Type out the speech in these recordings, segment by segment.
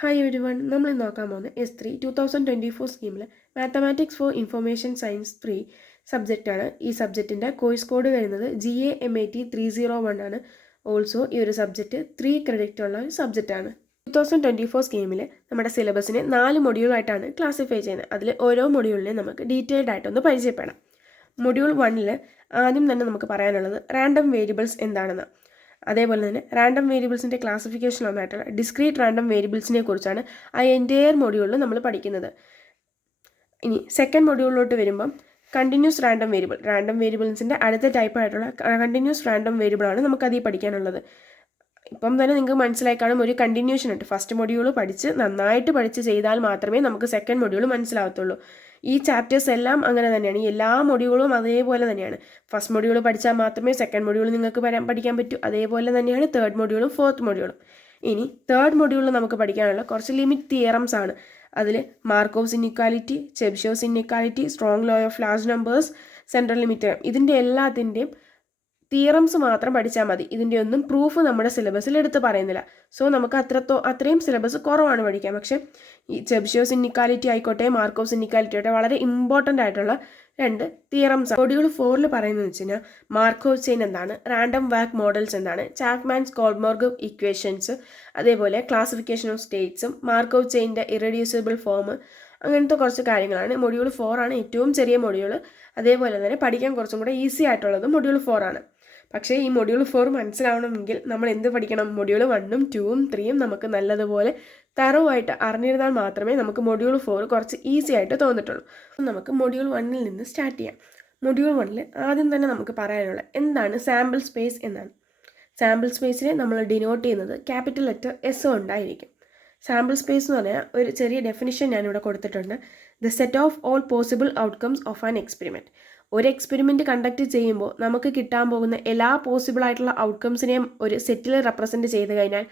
Hi every one. നമ്മൾ ഇന്ന് നോക്കാൻ പോകുന്നത് S3 2024 സ്കീമിൽ മാത്തമാറ്റിക്സ് ഫോർ ഇൻഫർമേഷൻ സയൻസ് 3 സബ്ജക്റ്റാണ്. ഈ സബ്ജക്റ്റിൻ്റെ കോഴ്സ് കോഡ് വരുന്നത് GAMAT 301 ആണ്. ഓൾസോ ഈ ഒരു സബ്ജക്റ്റ് 3 ക്രെഡിറ്റ് ഉള്ള ഒരു സബ്ജക്റ്റാണ്. 2024 സ്കീമിൽ നമ്മുടെ സിലബസിനെ 4 മൊഡ്യൂളായിട്ടാണ് ക്ലാസിഫൈ ചെയ്യുന്നത്. അതിൽ ഓരോ മൊഡ്യൂളിനെ നമുക്ക് ഡീറ്റെയിൽഡ് ആയിട്ടൊന്ന് പരിചയപ്പെടാം. മൊഡ്യൂൾ 1 ആദ്യം തന്നെ നമുക്ക് പറയാനുള്ളത് റാൻഡം വേരിയബിൾസ് എന്താണെന്ന്. അതേപോലെ തന്നെ റാൻഡം വേരിയബിൾസിൻ്റെ ക്ലാസിഫിക്കേഷൻ ഒന്നായിട്ടുള്ള ഡിസ്ക്രീറ്റ് റാൻഡം വേരിയബിൾസിനെ കുറിച്ചാണ് ആ എൻറ്റയർ മൊഡ്യൂളിൽ നമ്മൾ പഠിക്കുന്നത്. ഇനി സെക്കൻഡ് മൊഡ്യൂളിലോട്ട് വരുമ്പം കണ്ടിന്യൂസ് റാൻഡം വേരിയബിൾസിൻ്റെ അടുത്ത ടൈപ്പായിട്ടുള്ള കണ്ടിന്യൂസ് റാൻഡം വേരിയബിളാണ് നമുക്കതിൽ പഠിക്കാനുള്ളത്. ഇപ്പം തന്നെ നിങ്ങൾക്ക് മനസ്സിലായി കാണും, ഒരു കണ്ടിന്യൂഷൻ ഉണ്ട്. ഫസ്റ്റ് മൊഡ്യൂൾ നന്നായിട്ട് പഠിച്ച് ചെയ്താൽ മാത്രമേ നമുക്ക് സെക്കൻഡ് മൊഡ്യൂൾ മനസ്സിലാവത്തുള്ളൂ. ഈ ചാപ്റ്റേഴ്സ് എല്ലാം അങ്ങനെ തന്നെയാണ്. ഈ എല്ലാ മൊഡ്യൂളും അതേപോലെ തന്നെയാണ്. ഫസ്റ്റ് മൊഡ്യൂൾ പഠിച്ചാൽ മാത്രമേ സെക്കൻഡ് മൊഡ്യൂൾ നിങ്ങൾക്ക് പഠിക്കാൻ പറ്റൂ. അതേപോലെ തന്നെയാണ് തേർഡ് മൊഡ്യൂളും ഫോർത്ത് മൊഡ്യൂളും. ഇനി തേർഡ് മൊഡ്യൂളിൽ നമുക്ക് പഠിക്കാനുള്ള കുറച്ച് ലിമിറ്റ് തിയറംസ് ആണ്. അതിൽ Markov's inequality, Chebyshev's inequality, strong law of large numbers, central limit theorem, ഇതിൻ്റെ എല്ലാത്തിൻ്റെയും തിയറംസ് മാത്രം പഠിച്ചാൽ മതി. ഇതിൻ്റെ ഒന്നും പ്രൂഫ് നമ്മുടെ സിലബസിൽ എടുത്ത് പറയുന്നില്ല. സോ നമുക്ക് അത്രയും സിലബസ് കുറവാണ് പഠിക്കാൻ. പക്ഷേ ഈ ചെബിഷേവ്സ് ഇൻഇക്വാലിറ്റി ആയിക്കോട്ടെ, മാർക്കോവ്സ് ഇൻഇക്വാലിറ്റി ആയിക്കോട്ടെ, വളരെ ഇമ്പോർട്ടൻ്റ് ആയിട്ടുള്ള 2 തിയറംസ്. മൊഡ്യൂൾ 4 പറയുന്നത് വെച്ച് കഴിഞ്ഞാൽ മാർക്കോവ് ചെയിൻ എന്താണ്, റാൻഡം വാക്ക് മോഡൽസ് എന്താണ്, ചാപ്മാൻസ് കോൾമോർഗ് ഇക്വേഷൻസ്, അതേപോലെ ക്ലാസിഫിക്കേഷൻ ഓഫ് സ്റ്റേറ്റ്സും മാർക്കോവ് ചെയിൻ്റെ ഇറഡ്യൂസിബിൾ ഫോം, അങ്ങനത്തെ കുറച്ച് കാര്യങ്ങളാണ്. മൊഡ്യൂൾ 4 ആണ് ഏറ്റവും ചെറിയ മൊഡ്യൂൾ. അതേപോലെ തന്നെ പഠിക്കാൻ കുറച്ചും കൂടെ ഈസി ആയിട്ടുള്ളത് മൊഡ്യൂൾ 4 ആണ്. പക്ഷേ ഈ മൊഡ്യൂൾ 4 മനസ്സിലാവണമെങ്കിൽ നമ്മൾ എന്ത് പഠിക്കണം? മൊഡ്യൂൾ 1ഉം 2ഉം 3ഉം നമുക്ക് നല്ലതുപോലെ തറവായിട്ട് അറിഞ്ഞിരുന്നാൽ മാത്രമേ നമുക്ക് മൊഡ്യൂൾ 4 കുറച്ച് ഈസി ആയിട്ട് തോന്നിട്ടുള്ളൂ. നമുക്ക് മൊഡ്യൂൾ 1ൽ നിന്ന് സ്റ്റാർട്ട് ചെയ്യാം. മൊഡ്യൂൾ 1ൽ ആദ്യം തന്നെ നമുക്ക് പറയാനുള്ള എന്താണ് സാമ്പിൾ സ്പേസ് എന്നാണ്. സാമ്പിൾ സ്പേസിനെ നമ്മൾ ഡിനോട്ട് ചെയ്യുന്നത് ക്യാപിറ്റൽ ലെറ്റർ S കൊണ്ടായിരിക്കും. സാമ്പിൾ സ്പേസ് എന്ന് പറഞ്ഞാൽ ഒരു ചെറിയ ഡെഫിനിഷൻ ഞാനിവിടെ കൊടുത്തിട്ടുണ്ട്. The set of all possible outcomes of an experiment. ഒരു എക്സ്പെരിമെൻറ്റ് കണ്ടക്ട് ചെയ്യുമ്പോൾ നമുക്ക് കിട്ടാൻ പോകുന്ന എല്ലാ പോസിബിൾ ആയിട്ടുള്ള ഔട്ട്കംസിനെയും ഒരു സെറ്റിൽ റെപ്രസെൻറ്റ് ചെയ്ത് കഴിഞ്ഞാൽ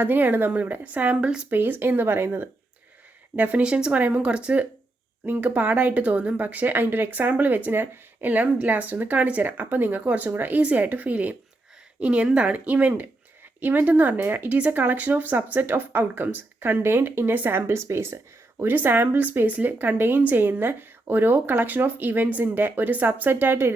അതിനെയാണ് നമ്മളിവിടെ സാമ്പിൾ സ്പേസ് എന്ന് പറയുന്നത്. ഡെഫിനിഷൻസ് പറയുമ്പോൾ കുറച്ച് നിങ്ങൾക്ക് പാടായിട്ട് തോന്നും. പക്ഷേ അതിൻ്റെ ഒരു എക്സാമ്പിൾ വെച്ച് ഞാൻ എല്ലാം ലാസ്റ്റ് ഒന്ന് കാണിച്ചു തരാം. അപ്പോൾ നിങ്ങൾക്ക് കുറച്ചും കൂടെ ഈസി ആയിട്ട് ഫീൽ ചെയ്യും. ഇനി എന്താണ് ഇവൻറ്റ്? ഇവൻറ്റ് എന്ന് പറഞ്ഞു കഴിഞ്ഞാൽ it is A collection of subset of outcomes contained in A sample space. ഒരു സാമ്പിൾ സ്പേസിൽ കണ്ടെയ്ൻ ചെയ്യുന്ന ഓരോ കളക്ഷൻ ഓഫ് ഇവൻറ്റ്സിൻ്റെ ഒരു സബ്സെറ്റായിട്ട്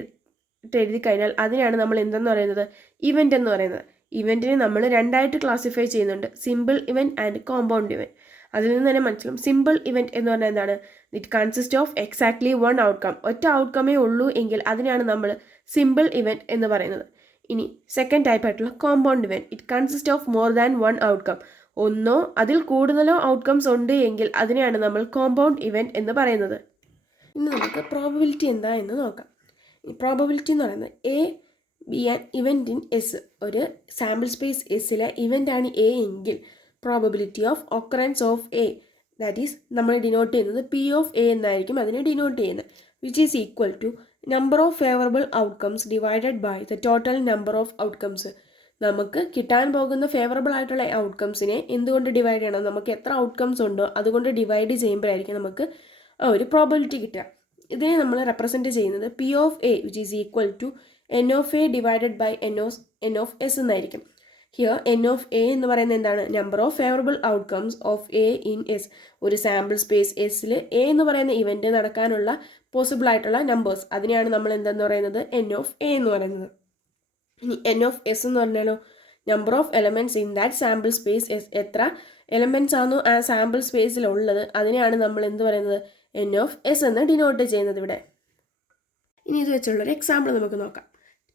എഴുതി കഴിഞ്ഞാൽ അതിനാണ് നമ്മൾ എന്തെന്ന് പറയുന്നത്? ഇവൻറ്റ് എന്ന് പറയുന്നത്. ഇവൻറ്റിനെ നമ്മൾ 2ആയിട്ട് ക്ലാസിഫൈ ചെയ്യുന്നുണ്ട്, simple event and compound event. അതിൽ നിന്ന് തന്നെ മനസ്സിലാവും സിമ്പിൾ ഇവൻറ്റ് എന്ന് പറഞ്ഞാൽ എന്താണ്? It consist of exactly 1 outcome. ഒറ്റ ഔട്ട്കമേ ഉള്ളൂ എങ്കിൽ അതിനാണ് നമ്മൾ സിമ്പിൾ ഇവൻറ്റ് എന്ന് പറയുന്നത്. ഇനി സെക്കൻഡ് ടൈപ്പ് ആയിട്ടുള്ള compound event. It consist of more than 1 outcome. ഒന്നോ അതിൽ കൂടുതലോ ഔട്ട്കംസ് ഉണ്ട് എങ്കിൽ അതിനെയാണ് നമ്മൾ കോമ്പൗണ്ട് ഇവൻറ്റ് എന്ന് പറയുന്നത്. ഇനി നമുക്ക് പ്രോബബിലിറ്റി എന്താ എന്ന് നോക്കാം. ഈ പ്രോബബിലിറ്റി എന്ന് പറയുന്നത് A be an event in S. ഒരു സാമ്പിൾ സ്പേസ് എസ്സിലെ ഇവൻ്റ് ആണ് എ എങ്കിൽ probability of occurrence of A, that is നമ്മൾ ഡിനോട്ട് ചെയ്യുന്നത് P ഓഫ് എ എന്നായിരിക്കും അതിനെ ഡിനോട്ട് ചെയ്യുന്നത്, which is equal to number of favourable outcomes divided by the total number of outcomes. നമുക്ക് കിട്ടാൻ പോകുന്ന ഫേവറബിൾ ആയിട്ടുള്ള ഔട്ട്കംസിനെ എന്തുകൊണ്ട് ഡിവൈഡ് ചെയ്യണം? നമുക്ക് എത്ര ഔട്ട്കംസ് ഉണ്ടോ അതുകൊണ്ട് ഡിവൈഡ് ചെയ്യുമ്പോഴായിരിക്കും നമുക്ക് ഒരു പ്രോബബിലിറ്റി കിട്ടുക. ഇതിനെ നമ്മൾ റെപ്രസെൻറ്റ് ചെയ്യുന്നത് P of A which is equal to N of A divided by N of S എന്നായിരിക്കും. ഹിയർ N ഓഫ് എ എന്ന് പറയുന്നത് എന്താണ്? Number of favourable outcomes of A in S. ഒരു സാമ്പിൾ സ്പേസ് എസ്സിൽ എ എന്ന് പറയുന്ന event നടക്കാനുള്ള possible ആയിട്ടുള്ള നമ്പേഴ്സ്, അതിനെയാണ് നമ്മൾ എന്തെന്ന് പറയുന്നത്? N ഓഫ് എ എന്ന് പറയുന്നത്. ഇനി N ഓഫ് എസ് എന്ന് പറഞ്ഞാലോ number of elements in that sample space S. എത്ര എലമെൻറ്റ്സ് ആണോ ആ സാമ്പിൾ സ്പേസിൽ ഉള്ളത് അതിനെയാണ് നമ്മൾ എന്ത് പറയുന്നത്? N ഓഫ് എസ് എന്ന് ഡിനോട്ട് ചെയ്യുന്നത് ഇവിടെ. ഇനി ഇത് വെച്ചുള്ളൊരു എക്സാമ്പിൾ നമുക്ക് നോക്കാം.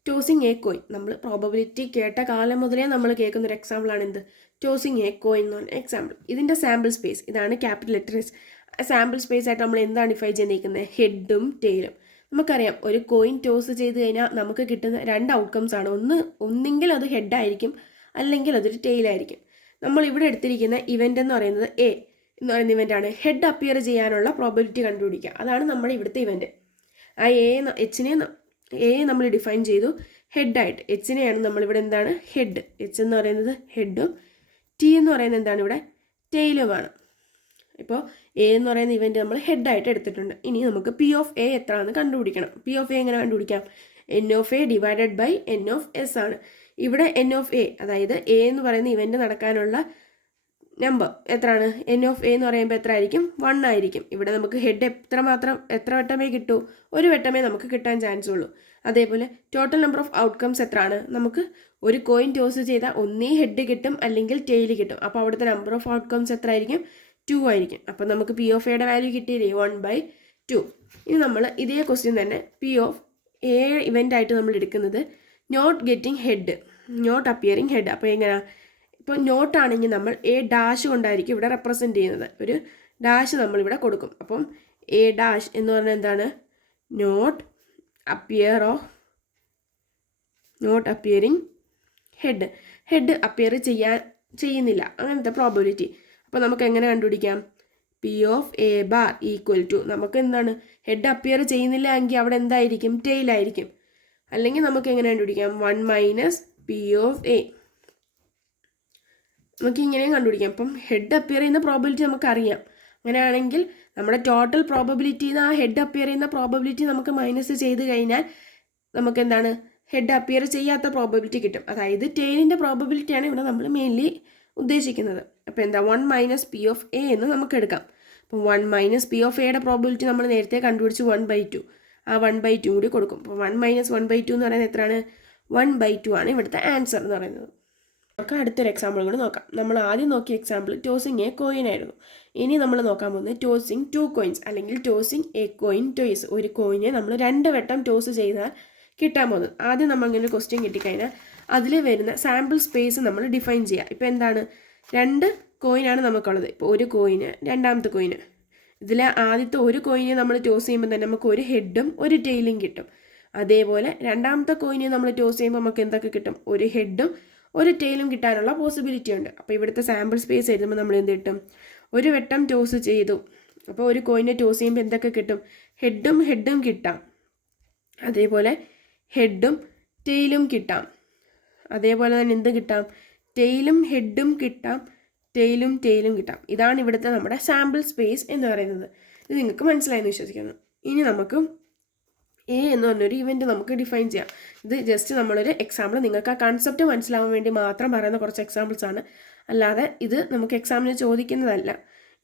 Tossing A coin. നമ്മൾ പ്രോബബിലിറ്റി കേട്ട കാലം മുതലേ നമ്മൾ കേൾക്കുന്നൊരു എക്സാമ്പിളാണ് എന്ത്? ടോസിങ് എ കോയിൻ എന്ന് പറഞ്ഞ എക്സാമ്പിൾ. ഇതിൻ്റെ സാമ്പിൾ സ്പേസ് ഇതാണ് capital letter S. Sample space ആയിട്ട് നമ്മൾ എന്താണ് ഡിഫൈൻ ചെയ്തിരിക്കുന്നത്? ഹെഡും ടെയിലും. നമുക്കറിയാം ഒരു കോയിൻ ടോസ് ചെയ്ത് കഴിഞ്ഞാൽ നമുക്ക് കിട്ടുന്ന 2 ഔട്ട്കംസ് ആണ്. ഒന്നെങ്കിൽ അത് ഹെഡായിരിക്കും, അല്ലെങ്കിൽ അതൊരു ടെയിലായിരിക്കും. നമ്മൾ ഇവിടെ എടുത്തിരിക്കുന്ന ഇവൻ്റ് എന്ന് പറയുന്നത് എ എന്ന് പറയുന്ന ഇവൻ്റാണ്. ഹെഡ് അപ്പിയർ ചെയ്യാനുള്ള പ്രോബബിലിറ്റി കണ്ടുപിടിക്കുക, അതാണ് നമ്മുടെ ഇവിടുത്തെ ഇവൻ്റ്. ആ എ നമ്മൾ ഡിഫൈൻ ചെയ്തു ഹെഡായിട്ട്. എച്ചിനെയാണ് നമ്മളിവിടെ എന്താണ്? ഹെഡ്. എച്ച് എന്ന് പറയുന്നത് ഹെഡും ടി എന്ന് പറയുന്നത് എന്താണ്? ഇവിടെ ടെയിലുമാണ്. ഇപ്പോൾ എ എന്ന് പറയുന്ന ഇവൻറ്റ് നമ്മൾ ഹെഡായിട്ട് എടുത്തിട്ടുണ്ട്. ഇനി നമുക്ക് P ഓഫ് എ എത്രയാണെന്ന് കണ്ടുപിടിക്കണം. P ഓഫ് എ എങ്ങനെ കണ്ടുപിടിക്കാം? N of A divided by N of S ആണ്. ഇവിടെ N ഓഫ് എ, അതായത് എ എന്ന് പറയുന്ന ഇവൻറ്റ് നടക്കാനുള്ള നമ്പർ എത്രയാണ് എൻ ഓഫ് എ എന്ന് പറയുമ്പോൾ എത്ര ആയിരിക്കും 1 ആയിരിക്കും. ഇവിടെ നമുക്ക് ഹെഡ് എത്ര വട്ടമേ കിട്ടൂ, ഒരു വട്ടമേ നമുക്ക് കിട്ടാൻ ചാൻസ് ഉള്ളൂ. അതേപോലെ ടോട്ടൽ നമ്പർ ഓഫ് ഔട്ട്കംസ് എത്രയാണ്, നമുക്ക് ഒരു കോയിൻ ടോസ് ചെയ്താൽ ഒന്നേ ഹെഡ് കിട്ടും അല്ലെങ്കിൽ ടെയിൽ കിട്ടും. അപ്പോൾ അവിടുത്തെ നമ്പർ ഓഫ് ഔട്ട്കംസ് എത്ര ആയിരിക്കും, 2 ആയിരിക്കും. അപ്പോൾ നമുക്ക് പി ഓഫ് എയുടെ വാല്യൂ കിട്ടിയില്ലേ 1/2. ഇനി നമ്മൾ ഇതേ ക്വസ്റ്റ്യൻ തന്നെ പി ഓഫ് എ ഇവൻ്റ് ആയിട്ട് നമ്മൾ എടുക്കുന്നത് not getting head, not appearing head. അപ്പോൾ എങ്ങനെയാണ്, ഇപ്പോൾ നോട്ട് ആണെങ്കിൽ നമ്മൾ എ ഡാഷ് കൊണ്ടായിരിക്കും ഇവിടെ റെപ്രസെൻറ്റ് ചെയ്യുന്നത്. ഒരു ഡാഷ് നമ്മളിവിടെ കൊടുക്കും. അപ്പം എ ഡാഷ് എന്ന് പറഞ്ഞാൽ എന്താണ്, നോട്ട് അപ്പിയറിങ് ഹെഡ് അപ്പിയർ ചെയ്യുന്നില്ല, അങ്ങനത്തെ പ്രോബബിലിറ്റി. അപ്പോൾ നമുക്ക് എങ്ങനെ കണ്ടുപിടിക്കാം, P of A bar equal to, നമുക്ക് എന്താണ് ഹെഡ് അപ്പിയർ ചെയ്യുന്നില്ല എങ്കിൽ അവിടെ എന്തായിരിക്കും, ടെയിലായിരിക്കും. അല്ലെങ്കിൽ നമുക്ക് എങ്ങനെ കണ്ടുപിടിക്കാം, 1 - പി ഓഫ് എ. നമുക്ക് ഇങ്ങനെയും കണ്ടുപിടിക്കാം. അപ്പം ഹെഡ് അപ്പിയർ ചെയ്യുന്ന പ്രോബബിലിറ്റി നമുക്കറിയാം. അങ്ങനെയാണെങ്കിൽ നമ്മുടെ ടോട്ടൽ പ്രോബബിലിറ്റിയിൽ നിന്ന് ആ ഹെഡ് അപ്പിയർ ചെയ്യുന്ന പ്രോബബിലിറ്റി നമുക്ക് മൈനസ് ചെയ്ത് കഴിഞ്ഞാൽ നമുക്ക് എന്താണ്, ഹെഡ് അപ്പിയർ ചെയ്യാത്ത പ്രോബബിലിറ്റി കിട്ടും. അതായത് ടെയിലിൻ്റെ പ്രോബബിലിറ്റിയാണ് ഇവിടെ നമ്മൾ മെയിൻലി ഉദ്ദേശിക്കുന്നത്. അപ്പോൾ എന്താ 1 - പി ഓഫ് എ എന്ന് നമുക്ക് എടുക്കാം. അപ്പം 1 - പി ഓഫ് എയുടെ പ്രോബബിലിറ്റി നമ്മൾ നേരത്തെ കണ്ടുപിടിച്ച് 1/2. ആ 1/2 കൂടി കൊടുക്കും. അപ്പോൾ 1 - 1/2 എന്ന് പറയുന്നത് എത്രയാണ്, 1/2 ആണ് ഇവിടുത്തെ ആൻസർ എന്ന് പറയുന്നത്. നമുക്ക് അടുത്തൊരു എക്സാമ്പിൾ കൂടി നോക്കാം. നമ്മൾ ആദ്യം നോക്കിയ എക്സാമ്പിൾ ടോസിങ് എ കോയിൻ ആയിരുന്നു. ഇനി നമ്മൾ നോക്കാൻ പോകുന്നത് ടോസിങ് 2 കോയിൻസ് അല്ലെങ്കിൽ ടോസിങ് എ കോയിൻ ടോയ്സ്. ഒരു കോയിനെ നമ്മൾ 2 വട്ടം ടോസ് ചെയ്താൽ കിട്ടാൻ പോകുന്നത്. ആദ്യം നമ്മൾ ഇങ്ങനെ ഒരു ക്വസ്റ്റ്യൻ കിട്ടിക്കഴിഞ്ഞാൽ അതിൽ വരുന്ന സാമ്പിൾ സ്പേസ് നമ്മൾ ഡിഫൈൻ ചെയ്യുക. ഇപ്പോൾ എന്താണ്, 2 കോയിനാണ് നമുക്കുള്ളത്. ഇപ്പോൾ ഒരു കോയിന്, രണ്ടാമത്തെ കോയിന്. ഇതിൽ ആദ്യത്തെ ഒരു കോയിനെ നമ്മൾ ടോസ് ചെയ്യുമ്പോൾ തന്നെ നമുക്ക് ഒരു ഹെഡും ഒരു ടെയിലും കിട്ടും. അതേപോലെ രണ്ടാമത്തെ കോയിനെ നമ്മൾ ടോസ് ചെയ്യുമ്പോൾ നമുക്ക് എന്തൊക്കെ കിട്ടും, ഒരു ഹെഡും ഒരു ടെയിലും കിട്ടാനുള്ള പോസിബിലിറ്റി ഉണ്ട്. അപ്പോൾ ഇവിടുത്തെ സാമ്പിൾ സ്പേസ് എഴുതുമ്പോൾ നമ്മൾ എന്ത് കിട്ടും, ഒരു വട്ടം ടോസ് ചെയ്തു. അപ്പോൾ ഒരു കോയിനെ ടോസ് ചെയ്യുമ്പോൾ എന്തൊക്കെ കിട്ടും, ഹെഡും കിട്ടാം, അതേപോലെ ഹെഡും ടെയിലും കിട്ടാം, അതേപോലെ തന്നെ എന്ത് കിട്ടാം, ടെയിലും ഹെഡും കിട്ടാം, ടെയിലും കിട്ടാം. ഇതാണ് ഇവിടുത്തെ നമ്മുടെ സാമ്പിൾ സ്പേസ് എന്ന് പറയുന്നത്. ഇത് നിങ്ങൾക്ക് മനസ്സിലായെന്ന് വിശ്വസിക്കുന്നു. ഇനി നമുക്ക് എ എന്ന് പറഞ്ഞൊരു ഇവൻറ്റ് നമുക്ക് ഡിഫൈൻ ചെയ്യാം. ഇത് ജസ്റ്റ് നമ്മളൊരു എക്സാമ്പിൾ, നിങ്ങൾക്ക് ആ കൺസെപ്റ്റ് മനസ്സിലാവാൻ വേണ്ടി മാത്രം പറയുന്ന കുറച്ച് എക്സാമ്പിൾസ് ആണ്, അല്ലാതെ ഇത് നമുക്ക് എക്സാമിന് ചോദിക്കുന്നതല്ല.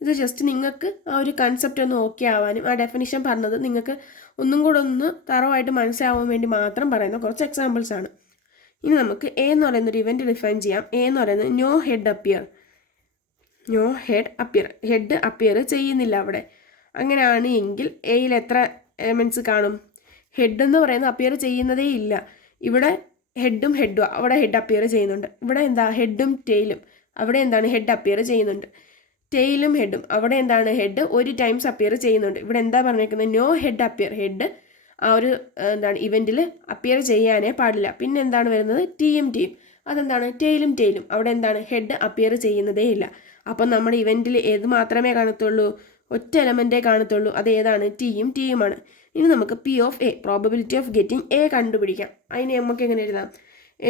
ഇത് ജസ്റ്റ് നിങ്ങൾക്ക് ആ ഒരു കൺസെപ്റ്റ് ഒന്ന് ഓക്കെ ആവാനും ആ ഡെഫിനിഷൻ പറഞ്ഞത് നിങ്ങൾക്ക് ഒന്നും കൂടെ ഒന്ന് തറവായിട്ട് മനസ്സിലാവാൻ വേണ്ടി മാത്രം പറയുന്ന കുറച്ച് എക്സാമ്പിൾസ് ആണ്. ഇനി നമുക്ക് എ എന്ന് പറയുന്നൊരു ഇവൻറ്റ് ഡിഫൈൻ ചെയ്യാം. എ എന്ന് പറയുന്നത് no head appear, head appear ചെയ്യുന്നില്ല അവിടെ. അങ്ങനെയാണ് എങ്കിൽ എയിൽ എത്ര എലമെൻറ്റ്സ് കാണും, ഹെഡ് എന്ന് പറയുന്നത് അപ്പിയർ ചെയ്യുന്നതേ ഇല്ല. ഇവിടെ ഹെഡും അവിടെ ഹെഡ് അപ്പിയർ ചെയ്യുന്നുണ്ട്. ഇവിടെ എന്താ, ഹെഡും ടെയിലും, അവിടെ എന്താണ് ഹെഡ് അപ്പിയർ ചെയ്യുന്നുണ്ട്. ടെയിലും ഹെഡും, അവിടെ എന്താണ് ഹെഡ് ഒരു ടൈംസ് അപ്പിയർ ചെയ്യുന്നുണ്ട്. ഇവിടെ എന്താ പറഞ്ഞേക്കുന്നത്, നോ ഹെഡ് അപ്പിയർ, ഹെഡ് ആ ഒരു എന്താണ് ഇവൻറ്റിൽ അപ്പിയർ ചെയ്യാനേ പാടില്ല. പിന്നെ എന്താണ് വരുന്നത്, ടീയും അതെന്താണ്, ടെയിലും അവിടെ എന്താണ് ഹെഡ് അപ്പിയർ ചെയ്യുന്നതേ ഇല്ല. അപ്പം നമ്മുടെ ഇവൻറ്റിൽ ഏത് മാത്രമേ കാണത്തുള്ളൂ, ഒറ്റ എലമെൻറ്റേ കാണത്തുള്ളൂ. അത് ഏതാണ്, ടിയുമാണ്. ഇനി നമുക്ക് P of A, probability of getting A കണ്ടുപിടിക്കാം. അതിനെ നമുക്ക് എങ്ങനെ എഴുതാം,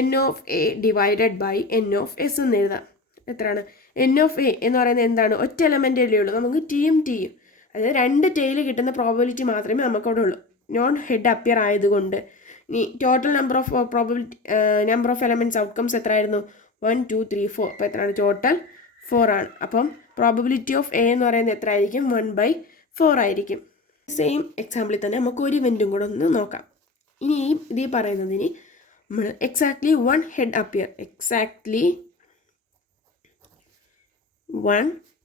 N of A divided by N of S എന്ന് എഴുതാം. എത്രയാണ്, എൻ ഓഫ് എ എന്ന് പറയുന്നത് എന്താണ്, ഒറ്റ എലമെൻ്റ് അല്ലേ ഉള്ളൂ. നമുക്ക് ടിയും അതായത് 2 ടെയിൽ കിട്ടുന്ന പ്രോബബിലിറ്റി മാത്രമേ നമുക്കവിടെ ഉള്ളൂ, നോൺ ഹെഡ് അപ്പിയർ ആയതുകൊണ്ട്. ഇനി total number of elements outcomes എത്രയായിരുന്നു, 1 2 3 4. അപ്പോൾ എത്രയാണ്, ടോട്ടൽ 4 ആണ്. അപ്പം പ്രോബബിലിറ്റി ഓഫ് എ എന്ന് പറയുന്നത് എത്ര ആയിരിക്കും, 1/4 ആയിരിക്കും. സെയിം എക്സാമ്പിളിൽ തന്നെ നമുക്ക് ഒരു ഇവൻറ്റും കൂടെ ഒന്ന് നോക്കാം. ഇനി ഇതേ പറയുന്നതിന് നമ്മൾ എക്സാക്ട്ലി 1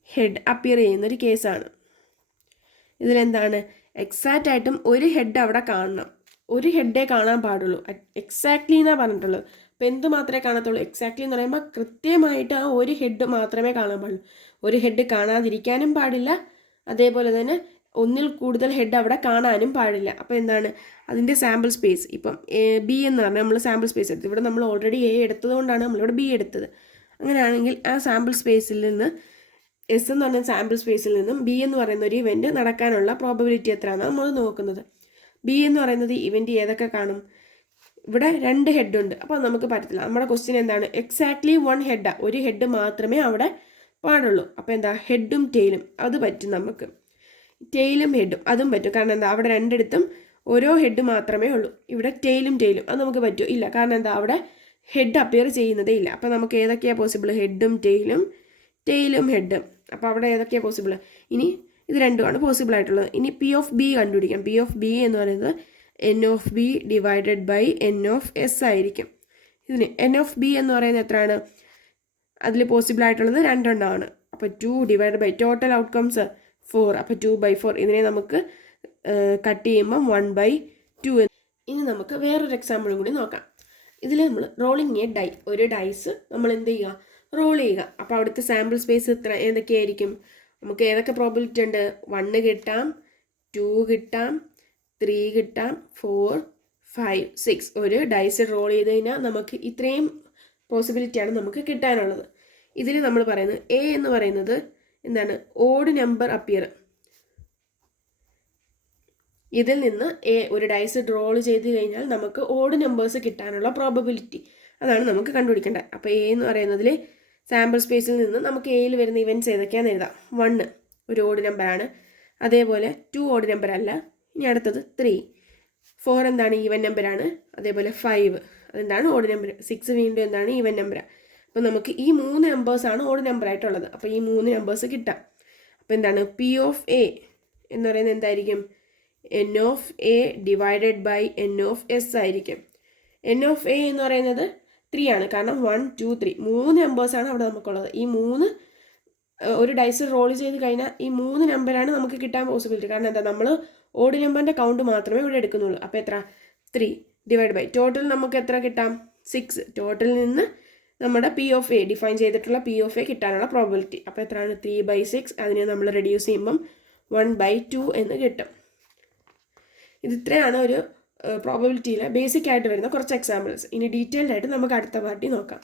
ഹെഡ് അപ്പിയർ ചെയ്യുന്നൊരു കേസാണ്. ഇതിലെന്താണ്, എക്സാക്റ്റ് ആയിട്ടും ഒരു ഹെഡ് അവിടെ കാണണം, ഒരു ഹെഡേ കാണാൻ പാടുള്ളൂ. എക്സാക്ട്ലി എന്നാണ് പറഞ്ഞിട്ടുള്ളത്. അപ്പോൾ എന്ത് മാത്രമേ കാണത്തുള്ളൂ, എക്സാക്ട്ലി എന്ന് പറയുമ്പോൾ കൃത്യമായിട്ട് ആ ഒരു ഹെഡ് മാത്രമേ കാണാൻ പാടുള്ളൂ. ഒരു ഹെഡ് കാണാതിരിക്കാനും പാടില്ല, അതേപോലെ തന്നെ ഒന്നിൽ കൂടുതൽ ഹെഡ് അവിടെ കാണാനും പാടില്ല. അപ്പോൾ എന്താണ് അതിൻ്റെ സാമ്പിൾ സ്പേസ്, ഇപ്പം ബി എന്ന് പറഞ്ഞാൽ നമ്മൾ സാമ്പിൾ സ്പേസ് എടുത്തു. ഇവിടെ നമ്മൾ ഓൾറെഡി എ എടുത്തത് കൊണ്ടാണ് നമ്മളിവിടെ ബി എടുത്തത്. അങ്ങനെയാണെങ്കിൽ ആ സാമ്പിൾ സ്പേസിൽ നിന്ന് എസ് എന്ന് പറഞ്ഞ സാമ്പിൾ സ്പേസിൽ നിന്നും ബി എന്ന് പറയുന്ന ഒരു ഇവൻറ്റ് നടക്കാനുള്ള പ്രോബബിലിറ്റി എത്രയാണെന്ന് നമ്മൾ നോക്കുന്നത്. ബി എന്ന് പറയുന്നത് ഇവൻറ്റ് ഏതൊക്കെ കാണും, ഇവിടെ 2 ഹെഡ് ഉണ്ട്. അപ്പോൾ നമുക്ക് പറ്റത്തില്ല. നമ്മുടെ ക്വസ്റ്റ്യൻ എന്താണ്, എക്സാക്ട്ലി 1 ഹെഡാണ്, ഒരു ഹെഡ് മാത്രമേ അവിടെ പാടുള്ളൂ. അപ്പോൾ എന്താ, ഹെഡും ടെയിലും അത് പറ്റും നമുക്ക്, ടെയിലും ഹെഡും അതും പറ്റും. കാരണം എന്താ, അവിടെ 2 ഓരോ ഹെഡ് മാത്രമേ ഉള്ളൂ. ഇവിടെ ടെയിലും അത് നമുക്ക് പറ്റുമോ, ഇല്ല. കാരണം എന്താ, അവിടെ ഹെഡ് അപ്പിയർ ചെയ്യുന്നതേ ഇല്ല. അപ്പോൾ നമുക്ക് ഏതൊക്കെയാണ് പോസിബിൾ, ഹെഡും ടെയിലും ഹെഡും. അപ്പോൾ അവിടെ ഏതൊക്കെയാണ് പോസിബിൾ? ഇനി ഇത് രണ്ടുമാണ് പോസിബിൾ ആയിട്ടുള്ളത്. ഇനി പി ഓഫ് ബി കണ്ടുപിടിക്കാം. പി ഓഫ് ബി എന്ന് പറയുന്നത് N of B divided by N of S ആയിരിക്കും. ഇതിന് എൻ ഓഫ് ബി എന്ന് പറയുന്നത് എത്രയാണ്? അതിൽ പോസിബിൾ ആയിട്ടുള്ളത് രണ്ടെണ്ണമാണ്. അപ്പോൾ 2 ഡിവൈഡ് ബൈ ടോട്ടൽ ഔട്ട്കംസ് 4. അപ്പോൾ 2/4. ഇതിനെ നമുക്ക് കട്ട് ചെയ്യുമ്പം 1/2. ഇനി നമുക്ക് വേറൊരു എക്സാമ്പിളും കൂടി നോക്കാം. ഇതിൽ നമ്മൾ റോളിങ് എ ഡൈ, ഒരു ഡൈസ് നമ്മൾ എന്ത് ചെയ്യുക? റോൾ ചെയ്യുക. അപ്പോൾ അവിടുത്തെ സാമ്പിൾ സ്പേസ് ഏതൊക്കെയായിരിക്കും? നമുക്ക് ഏതൊക്കെ പ്രോബിലിറ്റി ഉണ്ട്? 1 കിട്ടാം, 2 കിട്ടാം, 3 കിട്ടാം, 4, 5, 6. ഒരു ഡൈസ് റോൾ ചെയ്ത് കഴിഞ്ഞാൽ നമുക്ക് ഇത്രയും പോസിബിലിറ്റിയാണ് നമുക്ക് കിട്ടാനുള്ളത്. ഇതിൽ നമ്മൾ പറയുന്നത് എ എന്ന് പറയുന്നത് എന്താണ്? Odd number appear. ഇതിൽ നിന്ന് എ ഒരു ഡൈസ് റോൾ ചെയ്ത് കഴിഞ്ഞാൽ നമുക്ക് ഓഡ് നമ്പേഴ്സ് കിട്ടാനുള്ള പ്രോബബിലിറ്റി അതാണ് നമുക്ക് കണ്ടുപിടിക്കേണ്ടത്. അപ്പോൾ എ എന്ന് പറയുന്നതിൽ സാമ്പിൾ സ്പേസിൽ നിന്ന് നമുക്ക് എയിൽ വരുന്ന ഇവൻറ്റ്സ് ഏതൊക്കെയാണെന്ന് എഴുതാം. 1 ഒരു ഓഡ് നമ്പറാണ്. അതേപോലെ 2 ഓഡ് നമ്പർ അല്ല. ഇനി അടുത്തത് 3. 4 എന്താണ്? ഈവൻ നമ്പറാണ്. അതേപോലെ 5 അതെന്താണ്? Odd number. 6 വീണ്ടും എന്താണ്? ഈവൻ നമ്പറാണ്. അപ്പോൾ നമുക്ക് ഈ 3 നമ്പേഴ്സാണ് ഓഡ് നമ്പർ ആയിട്ടുള്ളത്. അപ്പോൾ ഈ 3 നമ്പേഴ്സ് കിട്ടാം. അപ്പോൾ എന്താണ്? പി ഓഫ് എ എന്ന് പറയുന്നത് എന്തായിരിക്കും? N of A divided by N of S ആയിരിക്കും. എൻ ഓഫ് എ എന്ന് പറയുന്നത് 3 ആണ്. കാരണം 1, 2, 3 3 നമ്പേഴ്സാണ് അവിടെ നമുക്കുള്ളത്. ഈ 3 ഒരു ഡൈസ് റോൾ ചെയ്ത് കഴിഞ്ഞാൽ ഈ 3 നമ്പറാണ് നമുക്ക് കിട്ടാൻ പോസിബിലിറ്റി. കാരണം എന്താ? നമ്മൾ ഓഡ് നമ്പറിൻ്റെ കൗണ്ട് മാത്രമേ ഇവിടെ എടുക്കുന്നുള്ളൂ. അപ്പോൾ എത്ര? 3 ഡിവൈഡ് ബൈ ടോട്ടൽ നമുക്ക് എത്ര കിട്ടാം? 6. ടോട്ടലിൽ നിന്ന് നമ്മുടെ പി ഓഫ് എ ഡിഫൈൻ ചെയ്തിട്ടുള്ള പി ഓഫ് എ കിട്ടാനുള്ള പ്രോബിലിറ്റി. അപ്പോൾ എത്രയാണ്? 3/6. അതിനെ നമ്മൾ റെഡ്യൂസ് ചെയ്യുമ്പം 1/2 എന്ന് കിട്ടും. ഇത്രയാണ് ഒരു പ്രോബബിലിറ്റിയിലെ ബേസിക് ആയിട്ട് വരുന്ന കുറച്ച് എക്സാമ്പിൾസ്. ഇനി ഡീറ്റെയിൽഡ് ആയിട്ട് നമുക്ക് അടുത്ത പാർട്ടി നോക്കാം.